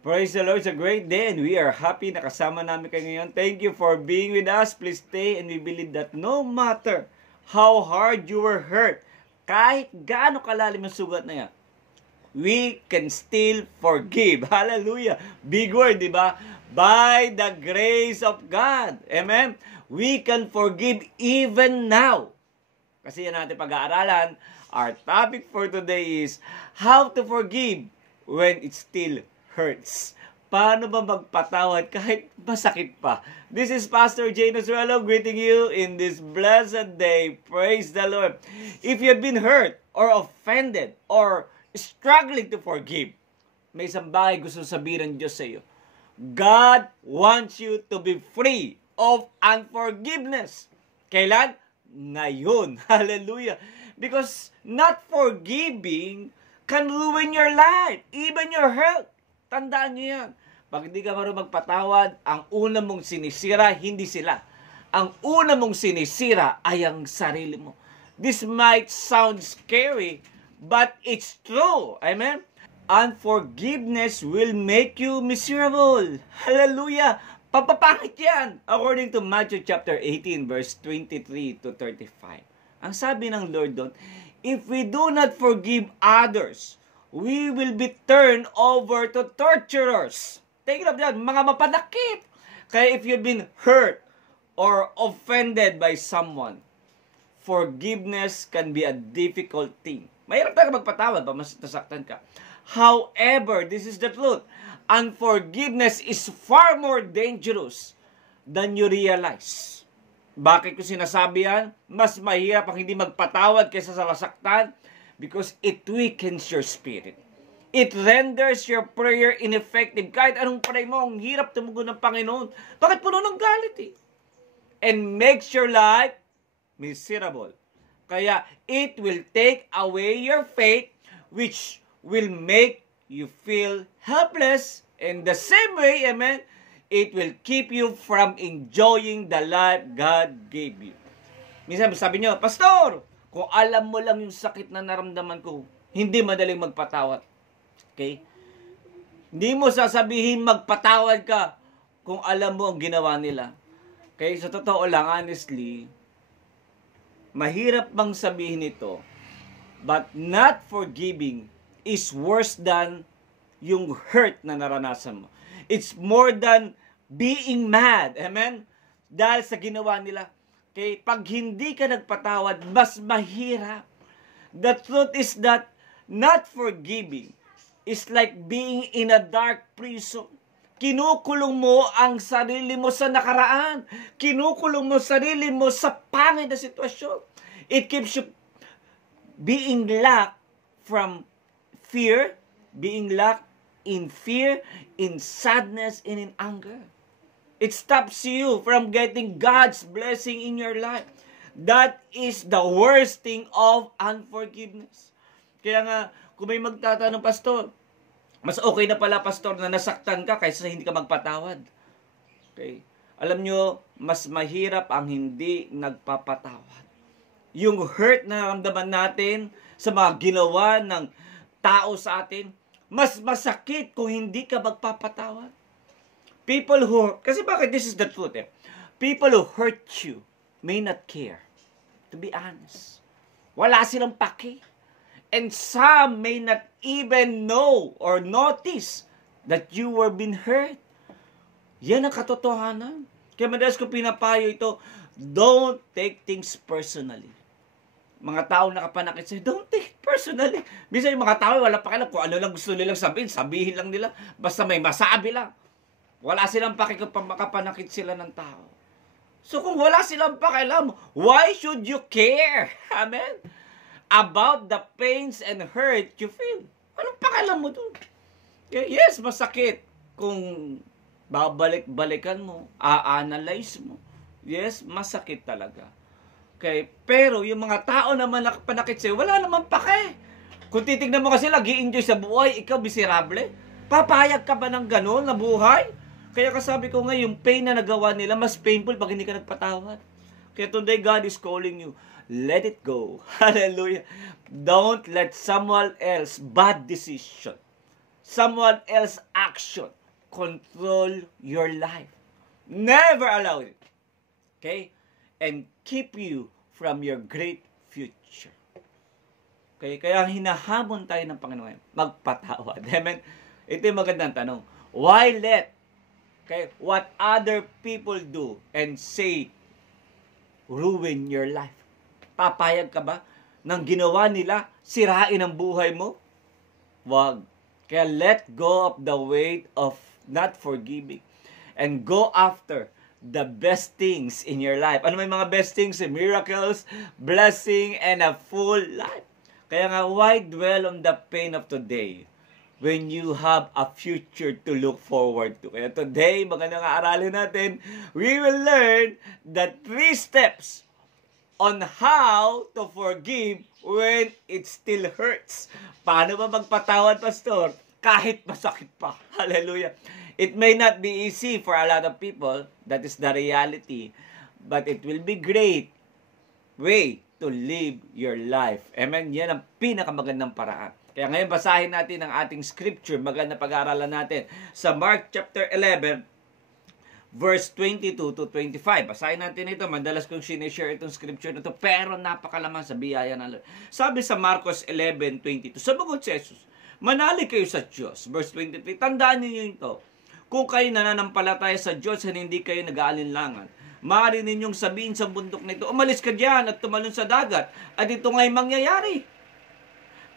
Praise the Lord, it's a great day and we are happy na kasama namin kayo ngayon. Thank you for being with us. Please stay and we believe that no matter how hard you were hurt, kahit gaano kalalim ang sugat na yan, we can still forgive. Hallelujah. Big word, di ba? By the grace of God. Amen? We can forgive even now. Kasi yan natin pag-aaralan. Our topic for today is how to forgive when it still hurts. Paano ba magpatawad kahit masakit pa? This is Pastor Jay Nozuelo greeting you in this blessed day. Praise the Lord. If you've been hurt or offended or struggling to forgive, may isang bagay gusto sabihin ng Diyos sa iyo. God wants you to be free of unforgiveness. Kailan? Ngayon. Hallelujah. Because not forgiving can ruin your life, even your health. Tandaan niyo yan. Pag hindi ka marunong magpatawad, ang una mong sinisira, hindi sila. Ang una mong sinisira ay ang sarili mo. This might sound scary, but it's true. Amen? Unforgiveness will make you miserable. Hallelujah! Papapangit yan. According to Matthew chapter 18, verse 23 to 35. Ang sabi ng Lord doon, if we do not forgive others, we will be turned over to torturers. Take it up that, mga mapanakit. Kaya if you've been hurt or offended by someone, forgiveness can be a difficult thing. Mahirap talaga magpatawad pa, mas nasaktan ka. However, this is the truth. Unforgiveness is far more dangerous than you realize. Bakit ko sinasabi yan? Mas mahirap ang hindi magpatawad kaysa sa nasaktan because it weakens your spirit. It renders your prayer ineffective. Kahit anong pray mo, ang hirap tumugon ng Panginoon. Bakit puno ng galit eh? And makes your life miserable. Kaya it will take away your faith, which will make you feel helpless. In the same way, amen, it will keep you from enjoying the life God gave you. Minsan sabi niyo, Pastor, kung alam mo lang yung sakit na naramdaman ko, hindi madaling magpatawad. Okay? Hindi mo sasabihin magpatawad ka kung alam mo ang ginawa nila. Okay? Sa totoo lang, honestly, mahirap bang sabihin ito, but not forgiving is worse than yung hurt na naranasan mo. It's more than being mad. Amen? Dahil sa ginawa nila. Okay? Pag hindi ka nagpatawad, mas mahirap. The truth is that not forgiving is like being in a dark prison. Kinukulong mo ang sarili mo sa nakaraan. Kinukulong mo sarili mo sa pangit na sitwasyon. It keeps you being locked from fear, being locked in fear, in sadness, and in anger. It stops you from getting God's blessing in your life. That is the worst thing of unforgiveness. Kaya nga, kung may magtatanong, Pastor, mas okay na pala, Pastor, na nasaktan ka kaysa hindi ka magpatawad. Okay? Alam nyo, mas mahirap ang hindi nagpapatawad. Yung hurt na naramdaman natin sa mga ginawa ng tao sa atin, mas masakit kung hindi ka magpapatawad. People who, kasi bakit this is the truth eh. People who hurt you may not care. To be honest. Wala silang paki. And some may not even know or notice that you were being hurt. Yan ang katotohanan. Kaya madalas ko pinapayo ito, don't take things personally. Mga tao nakapanakit sa'yo, don't take it personally. Minsan yung mga tao, wala pa kailan kung ano lang gusto nilang sabihin, sabihin lang nila. Basta may masabi lang. Wala silang paki kung makapanakit sila ng tao. So kung wala silang pakialam, why should you care? Amen? About the pains and hurt you feel. Anong pakialam mo dun? Yes, masakit kung babalik-balikan mo, a-analyze mo. Yes, masakit talaga. Okay, pero yung mga tao naman nakapanakit sa'yo, wala naman pake. Kung titignan mo kasi nag-i-enjoy sa buhay, ikaw miserable. Papayag ka ba ng gano'n na buhay? Kaya kasabi ko nga, yung pain na nagawa nila, mas painful pag hindi ka nagpatawad. Kaya today, God is calling you. Let it go. Hallelujah. Don't let someone else bad decision someone else's action control your life. Never allow it. Okay? And keep you from your great future. Okay? Kaya hinahamon tayo ng Panginoon, magpatawad. Amen? Ito yung magandang tanong. Why let what other people do and say ruin your life? Papayag ka ba nang ginawa nila sirain ang buhay mo? Wag. Kaya let go of the weight of not forgiving and go after the best things in your life. Ano may mga best things? Miracles, blessing, and a full life. Kaya nga, why dwell on the pain of today when you have a future to look forward to? Kaya today, magandang aralin natin, we will learn the 3 steps on how to forgive when it still hurts. Paano ba magpatawad, Pastor? Kahit masakit pa. Hallelujah. It may not be easy for a lot of people. That is the reality. But it will be great way to live your life. Amen? Yan ang pinakamagandang paraan. Kaya ngayon basahin natin ang ating scripture, maganda pag-aaralan natin sa Mark chapter 11, verse 22 to 25. Basahin natin ito. Madalas kong sinishare itong scripture na ito, pero napakalaman sa biyaya ng Lord. Sabi sa Marcos 11:22, sabagot si Jesus, manalig kayo sa Diyos. Verse 23, tandaan niyo ito. Kung kayo nananampalataya sa Diyos at hindi kayo nag-aalinlangan, maaari ninyong sabihin sa bundok nito, umalis ka diyan at tumalon sa dagat, at ito nga'y mangyayari.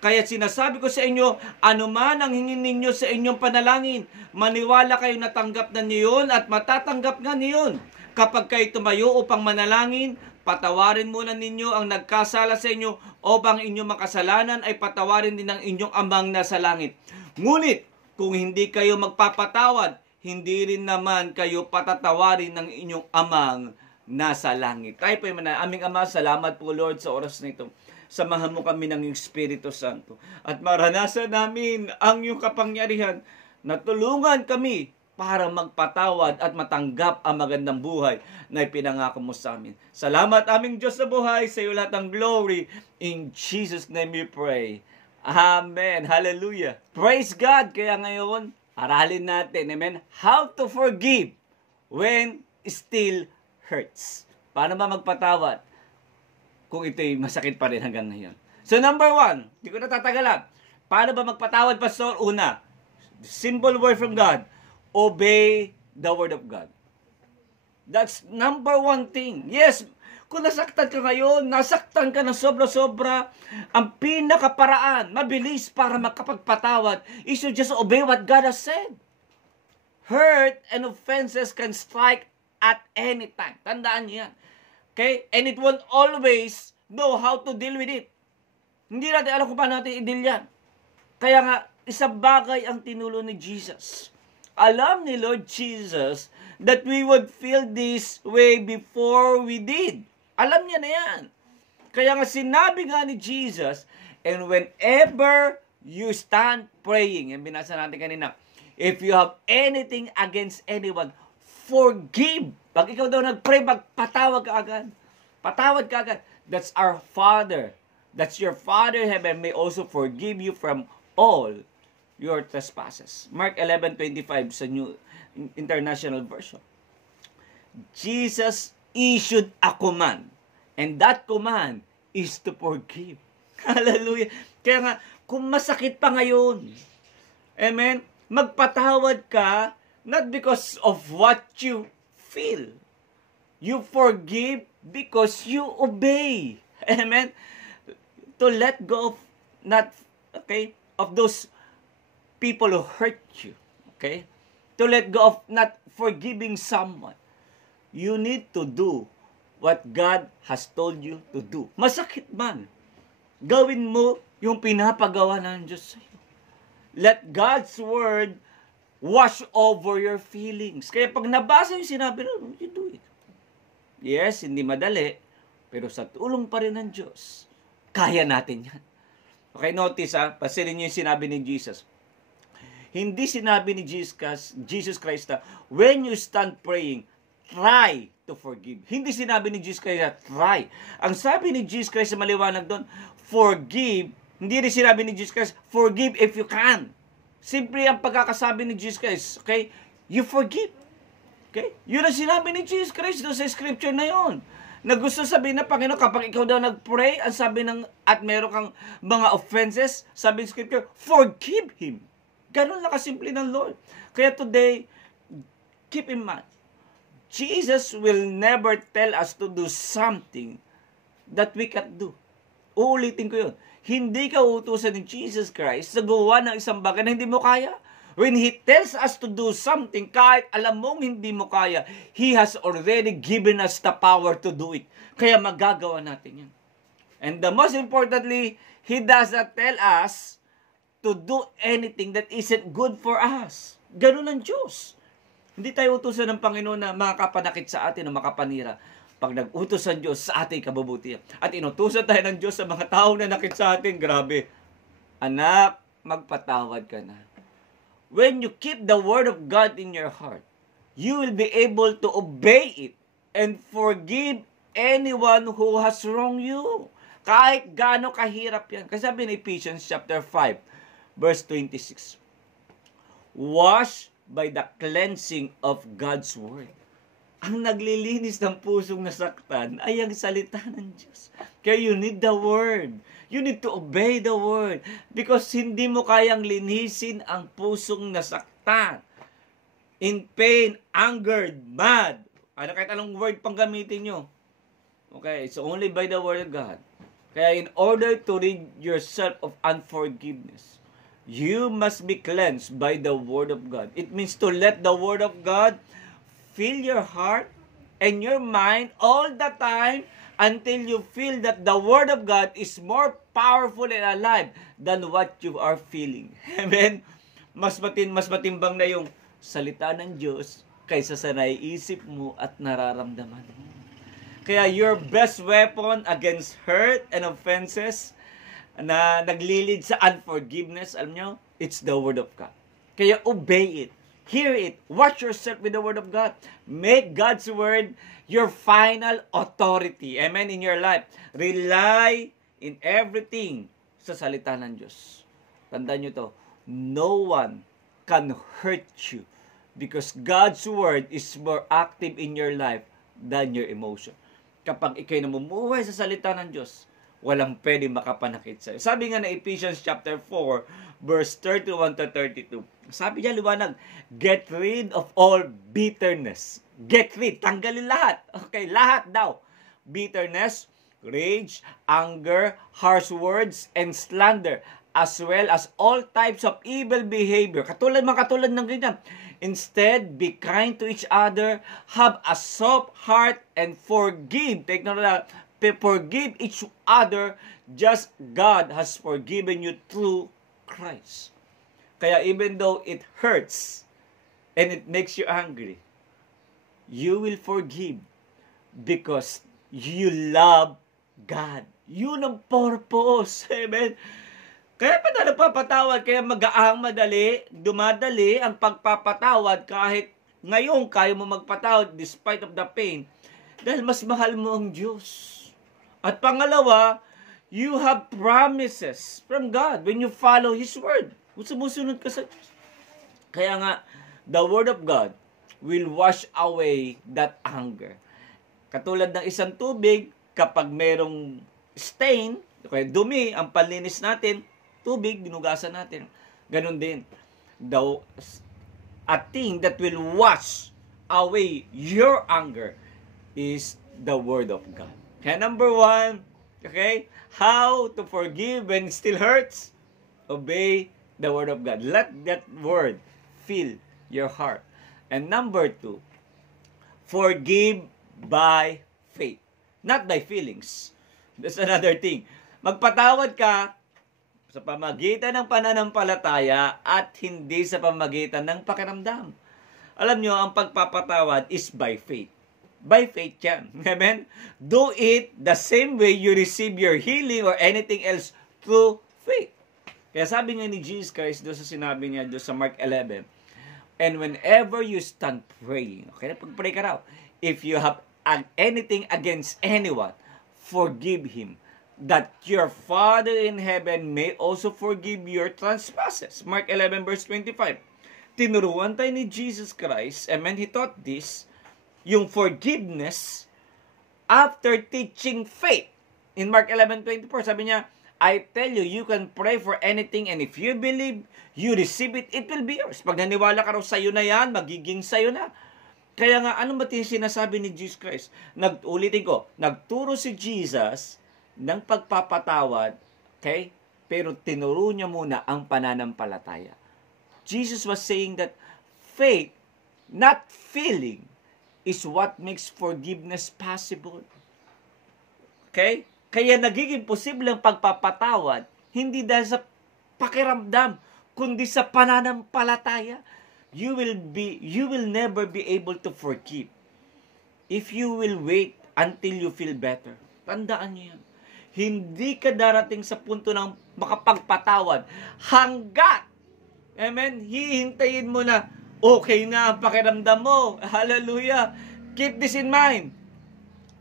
Kaya sinasabi ko sa inyo, anuman ang hingin ninyo sa inyong panalangin, maniwala kayo na tanggap na niyon at matatanggap nga niyon. Kapag kayo tumayo upang manalangin, patawarin muna ninyo ang nagkasala sa inyo upang inyong makasalanan ay patawarin din ng inyong amang nasa langit. Ngunit, kung hindi kayo magpapatawad, hindi rin naman kayo patatawarin ng inyong amang nasa langit. Tayo po yung aming Ama, salamat po Lord sa oras na ito. Samahan mo kami ng Espiritu Santo. At maranasan namin ang iyong kapangyarihan na tulungan kami para magpatawad at matanggap ang magandang buhay na ipinangako mo sa amin. Salamat aming Diyos sa buhay. Sa iyo lahat ang glory. In Jesus' name we pray. Amen. Hallelujah. Praise God. Kaya ngayon, aralin natin, amen, how to forgive when it still hurts. Paano ba magpatawad kung ito'y masakit pa rin hanggang ngayon? So number 1, hindi ko na tatagalan. Paano ba magpatawad, Pastor? Una, simple word from God. Obey the word of God. That's number 1 thing. Yes, kung nasaktan ka ngayon, nasaktan ka na sobra-sobra, ang pinakaparaan, mabilis para makapagpatawad, is to just obey what God has said. Hurt and offenses can strike at any time. Tandaan niyo yan. Okay? And it won't always know how to deal with it. Hindi natin alam kung paano natin i-deal yan. Kaya nga, isang bagay ang tinulo ni Jesus. Alam ni Lord Jesus that we would feel this way before we did. Alam niya na yan. Kaya nga sinabi nga ni Jesus, and whenever you stand praying, yung binasa natin kanina, if you have anything against anyone, forgive. Pag ikaw daw nag-pray, magpatawad ka agad. Patawad ka agad. That's our Father. That's your Father in heaven may also forgive you from all your trespasses. Mark 11:25 sa New International Version. Jesus issued a command. And that command is to forgive. Hallelujah. Kaya nga, kung masakit pa ngayon, amen, magpatawad ka, not because of what you feel. You forgive because you obey. Amen. To let go of of those people who hurt you. Okay? To let go of not forgiving someone. You need to do what God has told you to do. Masakit man, gawin mo yung pinapagawa ng Diyos sa iyo. Let God's word wash over your feelings. Kaya pag nabasa yung sinabi, you do it. Yes, hindi madali, pero sa tulong pa rin ng Diyos, kaya natin yan. Okay, notice pasilin niyo yung sinabi ni Jesus. Hindi sinabi ni Jesus Christ na, when you stand praying, try to forgive. Hindi sinabi ni Jesus Christ na, try. Ang sabi ni Jesus Christ sa maliwanag doon, forgive. Hindi rin sinabi ni Jesus Christ, forgive if you can. Simple ang pagkakasabi ni Jesus Christ. Okay? You forgive. Okay? Yun ang sinabi ni Jesus Christ doon sa scripture na yun. Na gusto sabihin na, Panginoon, kapag ikaw daw nag-pray, ang sabi ng, at meron kang mga offenses, sabi ng scripture, forgive him. Ganun lang kasimple ng Lord. Kaya today, keep in mind, Jesus will never tell us to do something that we can't do. Uulitin ko yun. Hindi ka uutusan ni Jesus Christ sa gawa ng isang bagay na hindi mo kaya. When He tells us to do something, kahit alam mong hindi mo kaya, He has already given us the power to do it. Kaya magagawa natin yan. And the most importantly, He does not tell us to do anything that isn't good for us. Ganun ang Diyos. Hindi tayo utusan ng Panginoon na makapanakit sa atin o makapanira. Pag nag-utos ang Diyos sa ating kababutihan. At inutusan tayo ng Diyos sa mga taong nanakit sa atin, grabe. Anak, magpatawad ka na. When you keep the Word of God in your heart, you will be able to obey it and forgive anyone who has wronged you. Kahit gaano kahirap yan. Kasi sabi in Ephesians chapter 5, verse 26, wash by the cleansing of God's Word. Ang naglilinis ng pusong nasaktan ay ang salita ng Diyos. Kaya you need the Word. You need to obey the Word. Because hindi mo kayang linisin ang pusong nasaktan. In pain, angered, mad. Kahit anong word pang gamitin nyo. Okay, it's only by the Word of God. Kaya in order to rid yourself of unforgiveness, you must be cleansed by the Word of God. It means to let the Word of God fill your heart and your mind all the time until you feel that the Word of God is more powerful and alive than what you are feeling. Amen? Mas matimbang na yung salita ng Diyos kaysa sa naiisip mo at nararamdaman mo. Kaya your best weapon against hurt and offenses na naglilid sa unforgiveness, alam nyo, it's the Word of God. Kaya obey it. Hear it. Watch yourself with the Word of God. Make God's Word your final authority. Amen? In your life. Rely in everything sa salita ng Diyos. Tandaan nyo to. No one can hurt you because God's Word is more active in your life than your emotion. Kapag ikay namumuhay sa salita ng Diyos, walang pwede makapanakit sa'yo. Sabi nga na Ephesians chapter 4, verse 31 to 32. Sabi niya, liwanag, get rid of all bitterness. Get rid, tanggalin lahat. Okay, lahat daw. Bitterness, rage, anger, harsh words, and slander, as well as all types of evil behavior. Katulad ng ganyan. Instead, be kind to each other, have a soft heart, and forgive. Take note of that. Forgive each other just God has forgiven you through Christ. Kaya even though it hurts and it makes you angry, you will forgive because you love God. Yun ang purpose. Amen. Kaya pa na nagpapatawad, kaya magaang dumadali ang pagpapatawad kahit ngayon kaya mo magpatawad despite of the pain dahil mas mahal mo ang Diyos. At pangalawa, you have promises from God when you follow His Word. Kung sumusunod ka sa Diyos. Kaya nga, the Word of God will wash away that anger. Katulad ng isang tubig, kapag merong stain, kaya dumi, ang panlinis natin, tubig, binugasan natin. Ganon din. A thing that will wash away your anger is the Word of God. Kaya number 1, okay, how to forgive when it still hurts? Obey the Word of God. Let that Word fill your heart. And number 2, forgive by faith. Not by feelings. That's another thing. Magpatawad ka sa pamagitan ng pananampalataya at hindi sa pamagitan ng pakiramdam. Alam nyo, ang pagpapatawad is by faith. By faith yan. Amen? Do it the same way you receive your healing or anything else through faith. Kaya sabi nga ni Jesus Christ doon sa sinabi niya doon sa Mark 11, and whenever you stand praying, okay, pag-pray ka raw, if you have anything against anyone, forgive him, that your Father in heaven may also forgive your trespasses. Mark 11 verse 25. Tinuruan tayo ni Jesus Christ, amen, He taught this, yung forgiveness after teaching faith. In Mark 11:24, sabi niya, I tell you, you can pray for anything and if you believe, you receive it, it will be yours. Pag naniwala ka raw sa'yo na yan, magiging sa'yo na. Kaya nga, ano ba sinasabi ni Jesus Christ? Ulitin ko, nagturo si Jesus ng pagpapatawad, okay? Pero tinuro niya muna ang pananampalataya. Jesus was saying that faith, not feeling, is what makes forgiveness possible. Okay? Kaya nagiging posible ang pagpapatawad, hindi dahil sa pakiramdam, kundi sa pananampalataya. You will never be able to forgive if you will wait until you feel better. Tandaan niyo yan. Hindi ka darating sa punto ng makapagpatawad hanggat, amen, hihintayin mo na okay na ang pakiramdam mo. Hallelujah. Keep this in mind.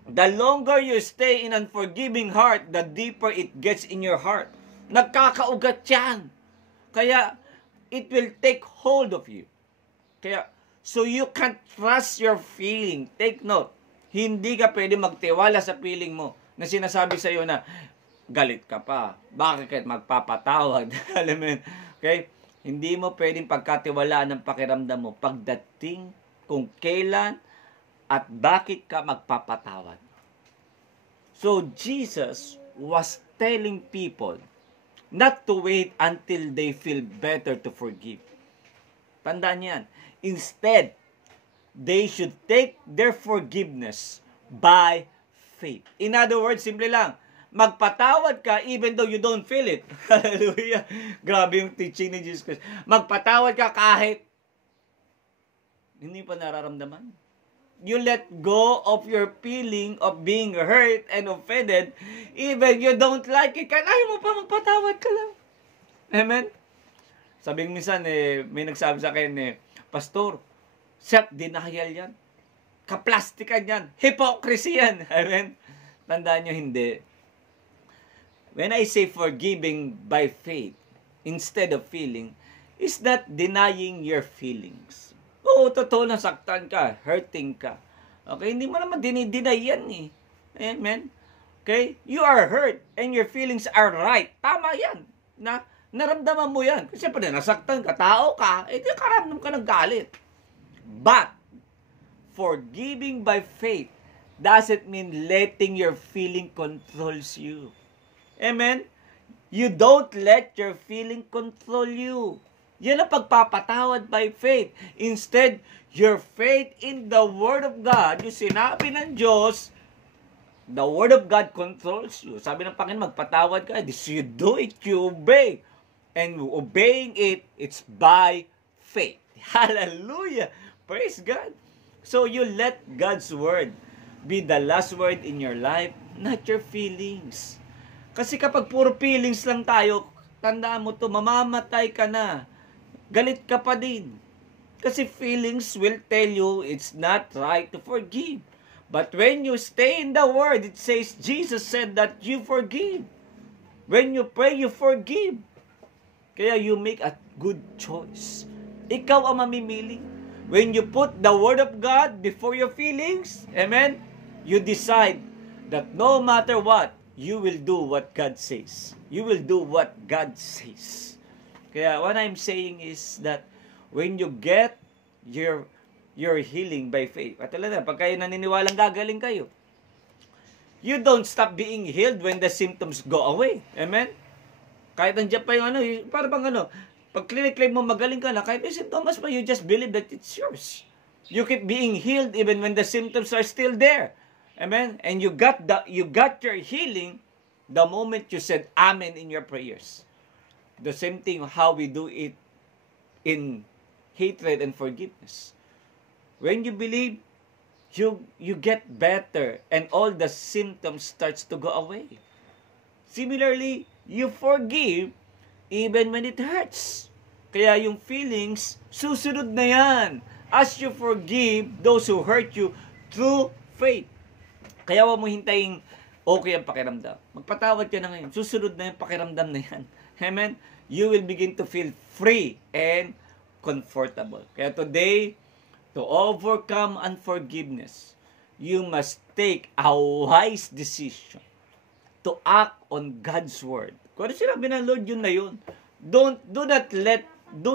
The longer you stay in unforgiving heart, the deeper it gets in your heart. Nagkakaugat yan. Kaya, it will take hold of you. Kaya, so you can't trust your feeling. Take note. Hindi ka pwede magtiwala sa feeling mo na sinasabi sa'yo na galit ka pa. Bakit ka magpapatawad? Alam mo yun? Okay? Hindi mo pwedeng pagkatiwalaan ng pakiramdam mo pagdating kung kailan at bakit ka magpapatawad. So, Jesus was telling people not to wait until they feel better to forgive. Tandaan yan. Instead, they should take their forgiveness by faith. In other words, simple lang, magpatawad ka even though you don't feel it. Hallelujah. Grabe yung teaching ni Jesus Christ. Magpatawad ka kahit hindi pa nararamdaman. You let go of your feeling of being hurt and offended even you don't like it. Kaya mo pa magpatawad ka lang. Amen? Sabi minsan, may nagsabi sa akin, Pastor, self-denial yan. Kaplastikan yan. Hypocrisy yan. Amen? Tandaan nyo, hindi. When I say forgiving by faith instead of feeling, is not denying your feelings. Oo, totoo na saktan ka, hurting ka. Okay, hindi mo naman dinideny yan eh. Amen? Okay? You are hurt and your feelings are right. Tama yan. Naramdaman mo yan. Kasi pag nasaktan ka, tao ka, di karamdam ka ng galit. But, forgiving by faith doesn't mean letting your feeling controls you. Amen? You don't let your feeling control you. Yan ang pagpapatawad by faith. Instead, your faith in the Word of God, yung sinabi ng Diyos, the Word of God controls you. Sabi ng Panginoon, magpatawad ka. This you do it, you obey. And obeying it, it's by faith. Hallelujah! Praise God! So you let God's Word be the last word in your life, not your feelings. Kasi kapag puro feelings lang tayo, tandaan mo to, mamamatay ka na. Galit ka pa din. Kasi feelings will tell you it's not right to forgive. But when you stay in the Word, it says, Jesus said that you forgive. When you pray, you forgive. Kaya you make a good choice. Ikaw ang mamimili. When you put the Word of God before your feelings, amen, you decide that no matter what, you will do what God says. You will do what God says. Kaya what I'm saying is that when you get your healing by faith, at talaga, pag kayo naniniwalang gagaling kayo, you don't stop being healed when the symptoms go away. Amen? Kahit nandiyan pa yung para bang pag clinic-claim mo magaling ka na, kahit may symptoms pa, you just believe that it's yours. You keep being healed even when the symptoms are still there. Amen? And you got your healing the moment you said amen in your prayers. The same thing how we do it in hatred and forgiveness. When you believe, you get better and all the symptoms starts to go away. Similarly, you forgive even when it hurts. Kaya yung feelings, susunod na yan as you forgive those who hurt you through faith. Kaya huwag mo hintayin okay ang pakiramdam. Magpatawad ka na ngayon. Susunod na yung pakiramdam na yan. Amen? You will begin to feel free and comfortable. Kaya today, to overcome unforgiveness, you must take a wise decision to act on God's word. Kung ano sinabi ng Lord, yun na yun. Do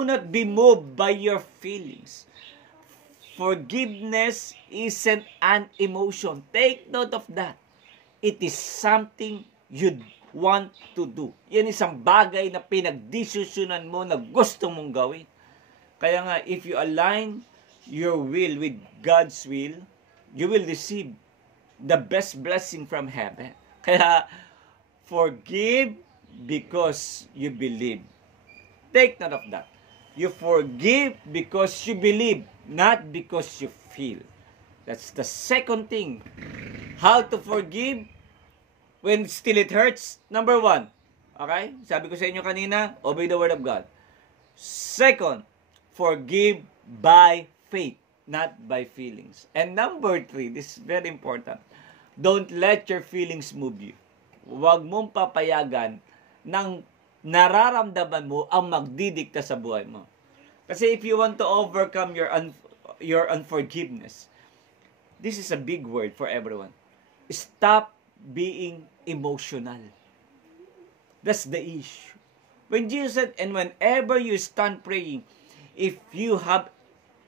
not be moved by your feelings. Forgiveness isn't an emotion. Take note of that. It is something you want to do. Yan isang bagay na pinagdesisyonan mo na gusto mong gawin. Kaya nga, if you align your will with God's will, you will receive the best blessing from heaven. Kaya, forgive because you believe. Take note of that. You forgive because you believe, not because you feel. That's the second thing. How to forgive when still it hurts? Number 1. Okay? Sabi ko sa inyo kanina, obey the word of God. Second, forgive by faith, not by feelings. And number 3, this is very important. Don't let your feelings move you. Huwag mong papayagan ng nararamdaman mo ang magdidikta sa buhay mo. Kasi if you want to overcome your unforgiveness, this is a big word for everyone. Stop being emotional. That's the issue. When Jesus said, and whenever you stand praying, if you have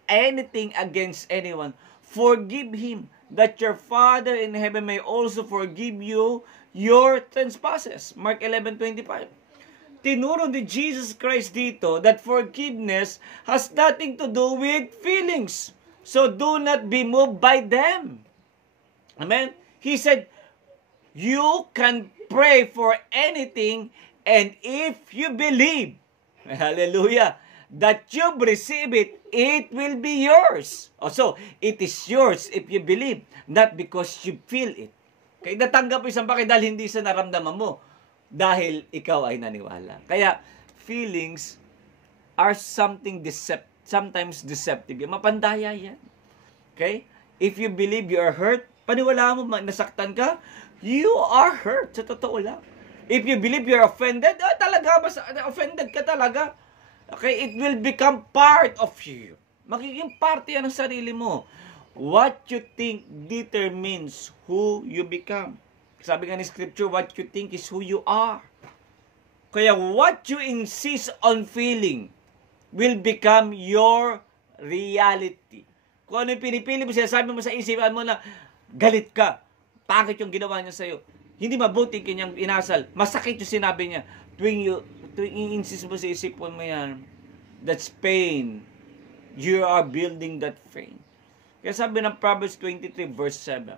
anything against anyone, forgive him, that your Father in heaven may also forgive you your trespasses. Mark 11:25. Tinuro ni Jesus Christ dito that forgiveness has nothing to do with feelings. So do not be moved by them. Amen? He said, you can pray for anything, and if you believe, hallelujah, that you receive it, it will be yours. So, it is yours if you believe, not because you feel it. Kaya natanggap mo isang bagay dahil hindi sa naramdaman mo, dahil ikaw ay naniwala. Kaya, feelings are something sometimes deceptive. Mapandaya yan. Okay? If you believe you are hurt, paniwala mo, nasaktan ka, you are hurt. Sa totoo lang. If you believe you're offended, talaga, offended ka talaga. Okay? It will become part of you. Magiging parte yan ng sarili mo. What you think determines who you become. Sabi nga ni Scripture, what you think is who you are. Kaya what you insist on feeling will become your reality. Kung ano yung pinipili mo, sinasabi mo sa isipan mo na galit ka, pangit yung ginawa niya sa'yo, hindi mabuti kanyang inasal, masakit yung sinabi niya, tuwing insist mo sa isipan mo yan, that's pain. You are building that pain. Kaya sabi ng Proverbs 23 verse 7,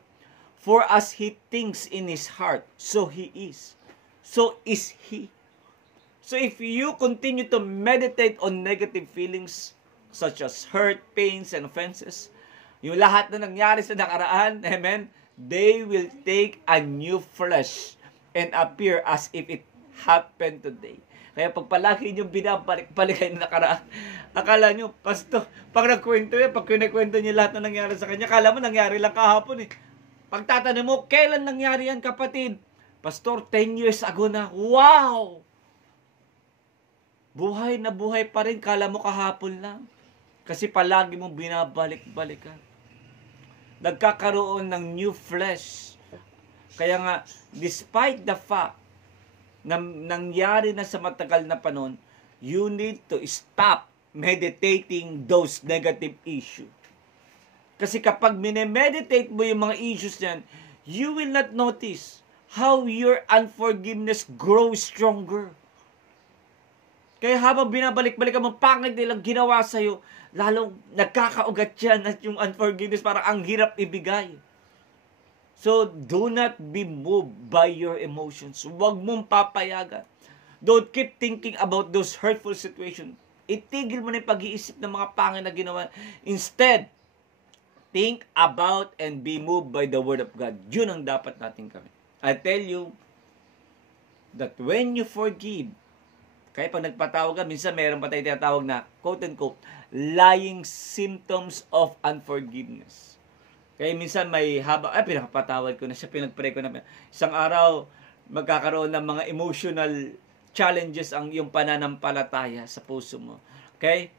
for as he thinks in his heart, so he is. So is he. So if you continue to meditate on negative feelings such as hurt, pains, and offenses, yung lahat na nangyari sa nakaraan, amen, they will take a new flesh and appear as if it happened today. Kaya pag palagi nyo binabalik-balikan yung nakaraan, akala nyo, pastor, pag nagkwento yan, pag kinikwento nyo lahat na nangyari sa kanya, akala mo nangyari lang kahapon eh. Pagtatanong mo, kailan nangyari yan, kapatid? Pastor, 10 years ago na. Wow! Buhay na buhay pa rin, kala mo kahapon lang. Kasi palagi mong binabalik-balikan. Nagkakaroon ng new flesh. Kaya nga, despite the fact na nangyari na sa matagal na panahon, you need to stop meditating those negative issues. Kasi kapag minemeditate mo yung mga issues niyan, you will not notice how your unforgiveness grows stronger. Kaya habang binabalik-balik ang mga pangit nilang ginawa sa'yo, lalong nagkakaugat yan at yung unforgiveness parang ang hirap ibigay. So, do not be moved by your emotions. Huwag mong papayagan. Don't keep thinking about those hurtful situations. Itigil mo na yung pag-iisip ng mga pangit na ginawa. Instead, think about and be moved by the Word of God. Yun ang dapat natin gawin. I tell you that when you forgive, kaya pag nagpatawag ka, minsan meron pa tayo tinatawag na, quote-unquote, lying symptoms of unforgiveness. Kaya minsan may pinapatawad ko na siya, pinagpray ko na. Isang araw, magkakaroon ng mga emotional challenges ang yung pananampalataya sa puso mo. Okay?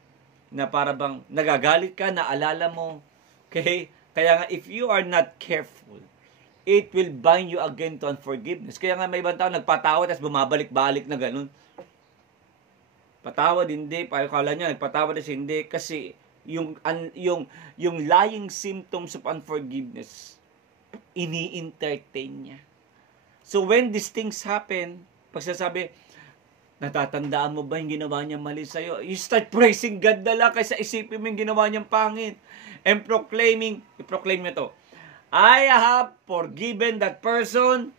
Na para bang nagagalit ka, naalala mo. Okay? Kaya nga, if you are not careful, it will bind you again to unforgiveness. Kaya nga may ibang tao nagpatawad tapos bumabalik-balik na ganun. Patawad hindi, kala niya nagpatawad kasi hindi kasi yung lying symptoms of unforgiveness ini-entertain niya. So when these things happen, pag sasabi, natatandaan mo ba yung ginawa niya mali sa'yo? You start praising God na lang kaysa isipin mo yung ginawa niyang pangit. And proclaim mo to, I have forgiven that person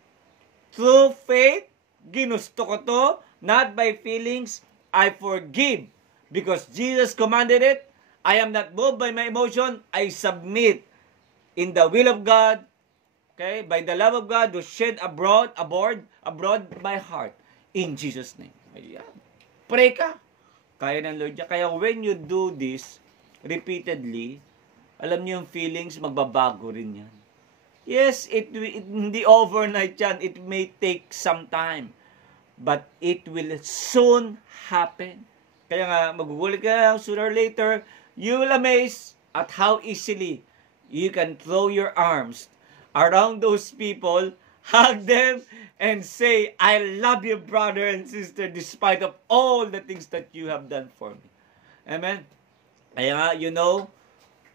through faith. Ginusto ko to, not by feelings. I forgive because Jesus commanded it. I am not moved by my emotion. I submit in the will of God. Okay, by the love of God to shed abroad my heart in Jesus' name. Ayan. Pray ka. Kaya ng Lord. Kaya when you do this repeatedly, alam niyo yung feelings, magbabago rin yan. Yes, hindi overnight yan. It may take some time. But it will soon happen. Kaya nga, magugulit ka sooner or later, you will amaze at how easily you can throw your arms around those people, hug them, and say, I love you, brother and sister, despite of all the things that you have done for me. Amen? Kaya nga, you know,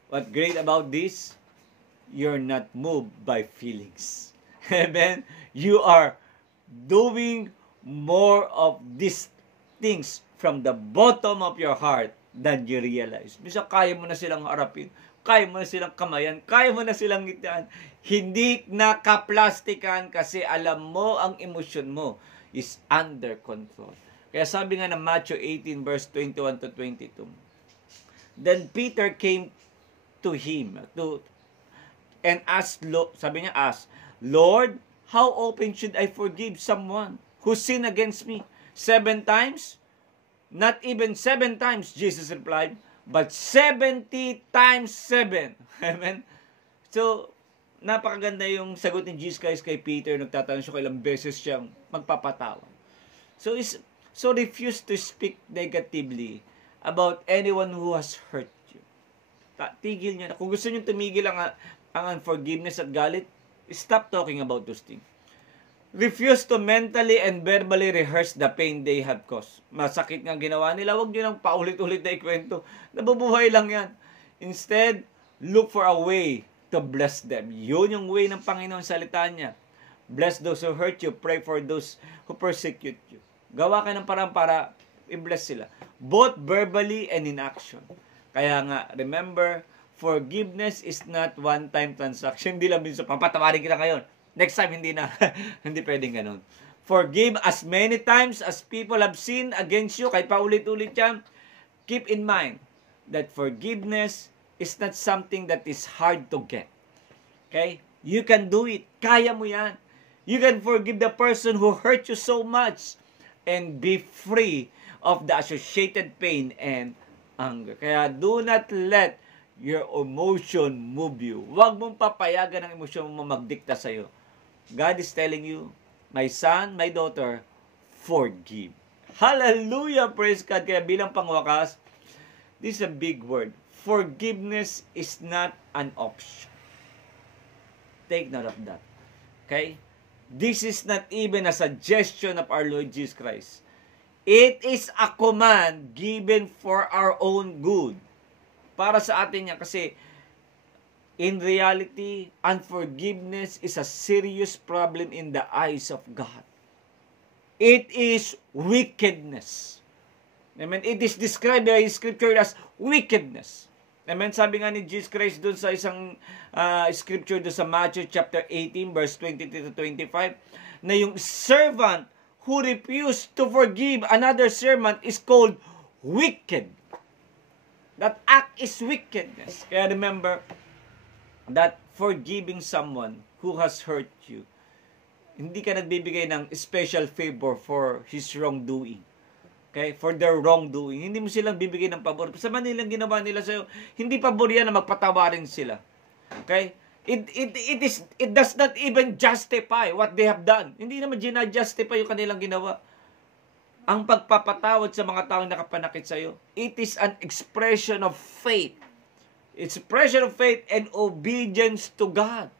what great about this? You're not moved by feelings. Amen? You are doing more of these things from the bottom of your heart than you realize. Bisa kaya mo na silang harapin, kaya mo na silang kamayan, kaya mo na silang ngitian. Hindi nakaplastikan kasi alam mo ang emosyon mo is under control. Kaya sabi nga ng Matthew 18 verse 21 to 22. Then Peter came to him and asked, sabi niya, Lord, how often should I forgive someone who sinned against me? 7 times? Not even 7 times, Jesus replied, but 70 times 7. Amen? So, napakaganda yung sagot ni Jesus Christ kay Peter. Nagtatanong siya kailang beses siyang magpapatawa. So refuse to speak negatively about anyone who has hurt you. Tigil niya na. Kung gusto niyo tumigil ang unforgiveness at galit, stop talking about those things. Refuse to mentally and verbally rehearse the pain they have caused. Masakit nga ginawa nila, huwag nyo nang paulit-ulit na ikwento. Nabubuhay lang yan. Instead, look for a way to bless them. Yun yung way ng Panginoon salita niya. Bless those who hurt you. Pray for those who persecute you. Gawa ka ng parang para i-bless sila. Both verbally and in action. Kaya nga, remember, forgiveness is not one-time transaction. Hindi lang minsan, papatawarin kita ngayon. Next time, hindi na. Hindi pwedeng ganun. Forgive as many times as people have sinned against you. Kahit paulit-ulit yan. Keep in mind that forgiveness is not something that is hard to get. Okay? You can do it. Kaya mo yan. You can forgive the person who hurt you so much and be free of the associated pain and anger. Kaya do not let your emotion move you. Huwag mong papayagan ang emosyon mo magdikta sa'yo. God is telling you, my son, my daughter, forgive. Hallelujah! Praise God! Kaya bilang pangwakas, this is a big word. Forgiveness is not an option. Take note of that. Okay? This is not even a suggestion of our Lord Jesus Christ. It is a command given for our own good. Para sa atin yan. Kasi in reality, unforgiveness is a serious problem in the eyes of God. It is wickedness. Amen. It is described by Scripture as wickedness. Amen. Sabi nga ni Jesus Christ dun sa isang Scripture dun sa Matthew chapter 18 verse 23 to 25 na yung servant who refused to forgive another servant is called wicked. That act is wickedness. Kaya remember that forgiving someone who has hurt you, hindi ka nagbibigay ng special favor for his wrongdoing. Okay? For their wrongdoing. Hindi mo silang bibigay ng pabor. Sa manilang ginawa nila sa'yo, hindi pabor yan na magpatawarin sila. Okay? It does not even justify what they have done. Hindi naman gina-justify yung kanilang ginawa. Ang pagpapatawad sa mga taong nakapanakit sa iyo, it is an expression of faith. It's expression of faith and obedience to God.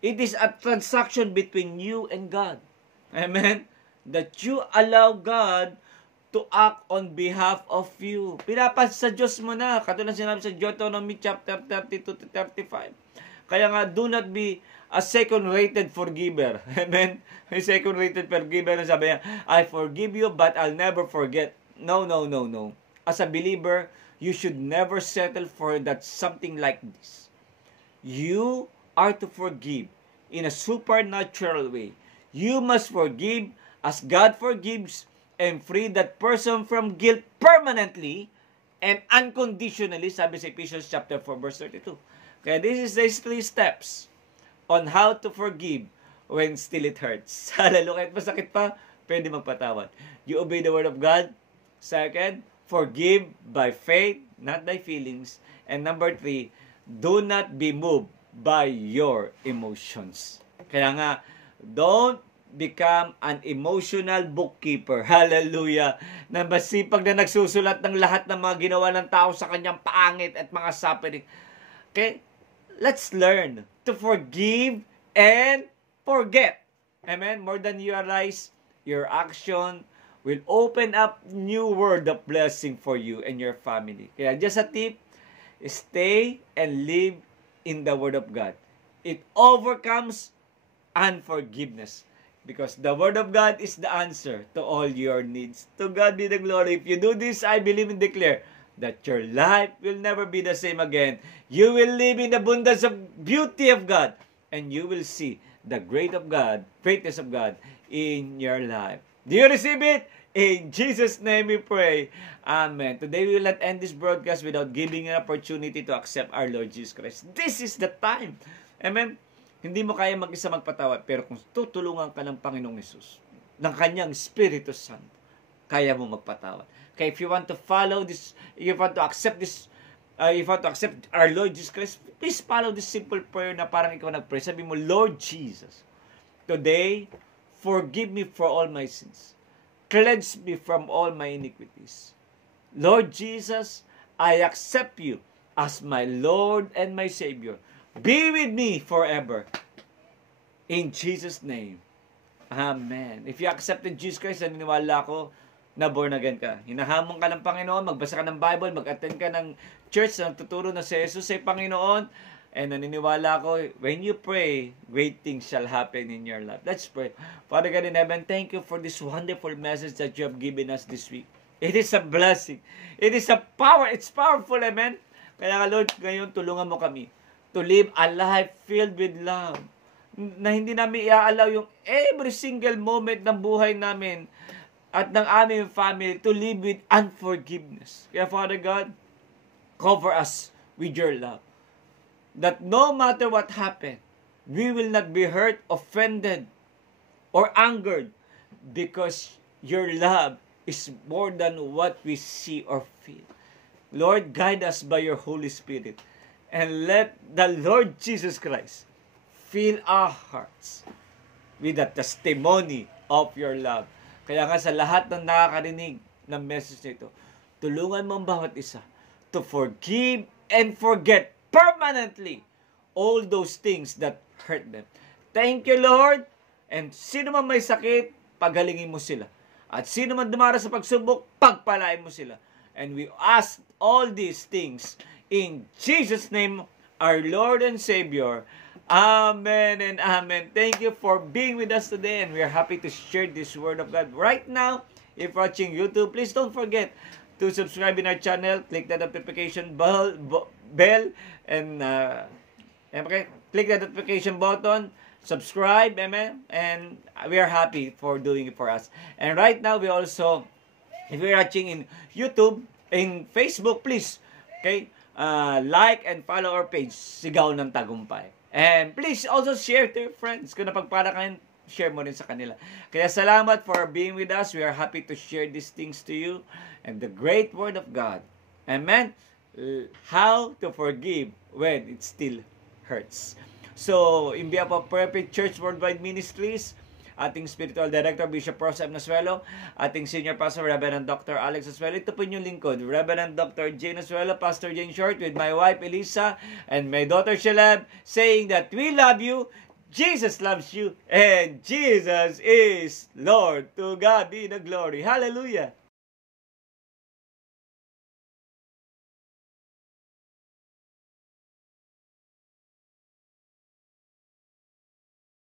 It is a transaction between you and God. Amen? That you allow God to act on behalf of you. Pinapas sa Diyos mo na. Katulad sinabi sa Deuteronomy chapter 32 to 35. Kaya nga, do not be a second-rated forgiver. Amen? A second-rated forgiver na sabi niya, I forgive you but I'll never forget. No. As a believer, you should never settle for that something like this. You are to forgive in a supernatural way. You must forgive as God forgives and free that person from guilt permanently and unconditionally, sabi sa Ephesians chapter 4 verse 32. Kaya this is the 3 steps on how to forgive when still it hurts. Lalo kahit masakit pa, pwede magpatawad. You obey the word of God. Second, forgive by faith, not by feelings. And number 3, do not be moved by your emotions. Kaya nga, don't become an emotional bookkeeper. Hallelujah. Na masipag na nagsusulat ng lahat ng mga ginawa ng tao sa kanyang pangit at mga suffering. Okay? Let's learn to forgive and forget. Amen? More than you realize, your action will open up new world of blessing for you and your family. Kaya just a tip, stay and live in the Word of God. It overcomes unforgiveness. Because the Word of God is the answer to all your needs. To God be the glory. If you do this, I believe and declare that your life will never be the same again. You will live in the abundance of beauty of God. And you will see the greatness of God in your life. Do you receive it? In Jesus' name we pray. Amen. Today we will not end this broadcast without giving an opportunity to accept our Lord Jesus Christ. This is the time. Amen. Hindi mo kaya mag-isa magpatawad, pero kung tutulungan ka ng Panginoong Hesus, ng kanyang Espiritu Santo, kaya mo magpatawad. Kaya if you want to follow this, if you want to accept our Lord Jesus Christ, please follow this simple prayer na parang ikaw nag-pray. Sabi mo, Lord Jesus, today, forgive me for all my sins. Cleanse me from all my iniquities. Lord Jesus, I accept you as my Lord and my Savior. Be with me forever. In Jesus' name. Amen. If you accepted Jesus Christ, naniniwala ko na born again ka. Hinahamon ka ng Panginoon, magbasa ka ng Bible, mag-attend ka ng church na nagtuturo na si Jesus ay Panginoon. And naniniwala ko, when you pray, great things shall happen in your life. Let's pray. Father God in heaven, thank you for this wonderful message that you have given us this week. It is a blessing. It is a power. It's powerful, amen? Kaya Lord, ngayon tulungan mo kami to live a life filled with love. Na hindi namin i-allow yung every single moment ng buhay namin at ng aming family to live with unforgiveness. Kaya Father God, cover us with your love. That no matter what happened, we will not be hurt, offended, or angered because your love is more than what we see or feel. Lord, guide us by your Holy Spirit. And let the Lord Jesus Christ fill our hearts with the testimony of your love. Kaya nga sa lahat ng nakakarinig ng message nito, tulungan mo ang bawat isa to forgive and forget permanently all those things that hurt them. Thank you, Lord. And sino man may sakit, pagalingin mo sila. At sino man dumara sa pagsubok, pagpalain mo sila. And we ask all these things in Jesus' name, our Lord and Savior. Amen and amen. Thank you for being with us today, and we are happy to share this Word of God. Right now, if watching YouTube, please don't forget to subscribe in our channel. Click the notification bell and click the notification button. Subscribe, amen. And we are happy for doing it for us. And right now, we also, if you're watching in YouTube, in Facebook, please, okay, like and follow our page, Sigaw ng Tagumpay. And please also share to your friends. Kung napagpala ka, share mo rin sa kanila. Kaya salamat for being with us. We are happy to share these things to you. And the great Word of God. Amen. How to forgive when it still hurts. So, in behalf of Perfect Church Worldwide Ministries, ating Spiritual Director, Bishop Ross M. Nasuelo, ating Senior Pastor, Reverend Dr. Alex Nasuelo, ito po yung lingkod, Reverend Dr. Jane Nasuelo, Pastor Jane Short, with my wife, Elisa, and my daughter, Shalab, saying that we love you, Jesus loves you, and Jesus is Lord. To God be the glory. Hallelujah!